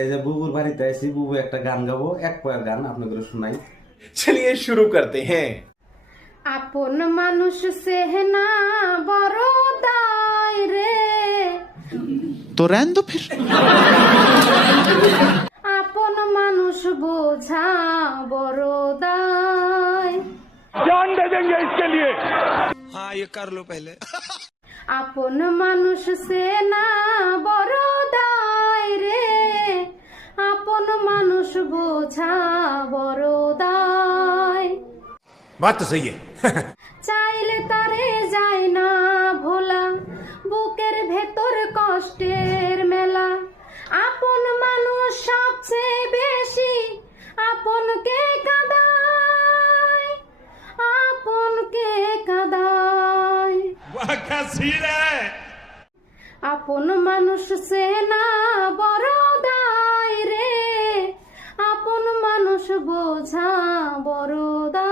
এই যে বুবুর বাড়িতে আইছি, বুবু একটা গান গাবো, এক পয়ের গান আপনাদের শোনাই। चलिए शुरू करते हैं। আপন মানুষ সেহনা বড় দায় রে, तो रहने दो फिर। আপন মানুষ বোঝা বড় দায়। जान दे देंगे इसके लिए। हाँ ये कर लो पहले। আপন মানুষ সেনা বড় দায় রে, আপন মানুষ বোঝা বড় দায়। बात तो सही है। চাইলে তারে যায় না ভোলা, বুকের ভেতর কষ্টের মেলা। আপন মানুষ সবচেয়ে বেশি আপনকে কাঁদায়, আপনকে কাঁদায়। वाह क्या सीन है। আপন মানুষ সেনা বড় দায় রে, আপন মানুষ বোঝা বড় দায়।